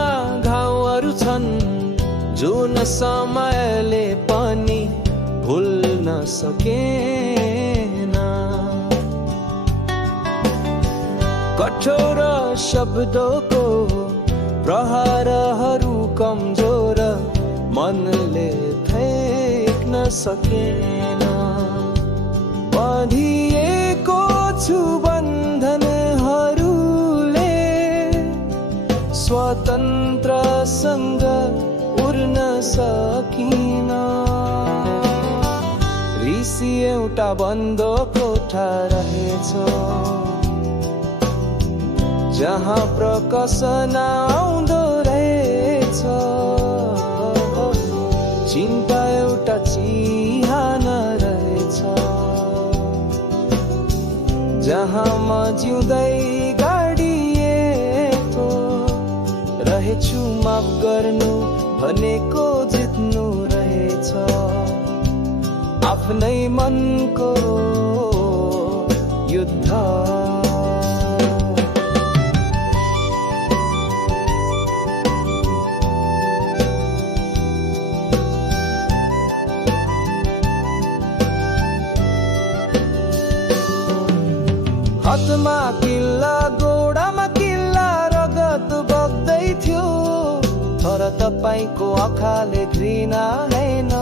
जीवनमा घाउहरू छन् जुन समयले पनि भुल्न सकेन। कठोर शब्दको प्रहारहरू कमजोर मनले थेक्न सकेन। बाँधिएको छु बन्धनहरूले स्वतन्त्रसँग उड्न सकिन। ऋषि एउटा बन्द कोठा रहेछ जहाँ प्रकाश नआउँदो रहेछ। चिन्ता एउटा चिहान रहेछ जहाँ म जिउँदै गाडिएको रहेछु। माफ गर्नु भनेको जित्नु रहेछ आफ्नै मनको युद्ध। हातमा किल्ला गोडामा किल्ला रगत बग्दै थियो तर तपाईको आँखाले घृणा हैन।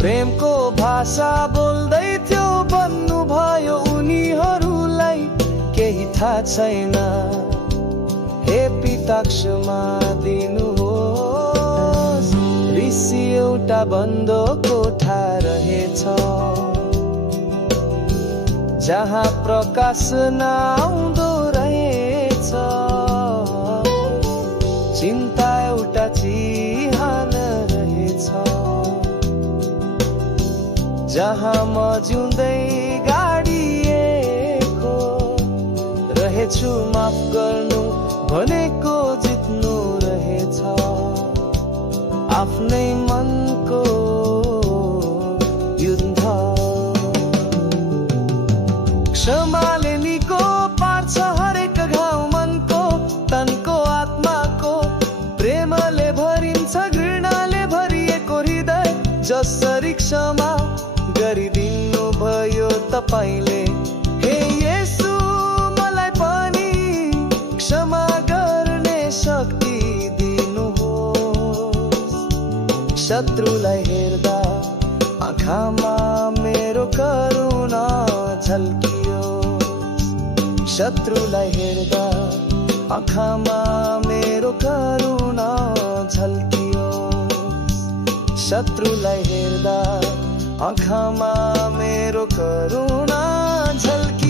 प्रेमको भाषा बोल्दै थियो भन्नुभयो उनीहरूलाई केही थाहा छैन। हे पिता क्षमा दिनुहोस्। ऋषि एउटा बन्द कोठा रहेछ जहाँ प्रकाश नआउँदो रहेछ। चिन्ता एउटा चिहान रहेछ जहाँ म जिउँदै गाडिएको रहेछु। माफ गर्नु भनेको जित्नु रहेछ आफ्नै मनको युद्ध। क्षमाले निको पार्छ हरेक घाउ मनको तनको आत्माको। प्रेमले भरिन्छ घृणाले भरिएको हृदय जसरी क्षमा गरिदिनु भयो तपाईले। हे येशू मलाई पनि क्षमा गर्ने शक्ति दिनुहोस्। शत्रुलाई हेर्दा आँखामा मेरो करुणा झल्कियोस्। शत्रुलाई हेर्दा आँखामा मेरो करुणा झल्कियोस्। शत्रुलाई हेर्दा आँखामा मेरो करुणा झल्कियोस्।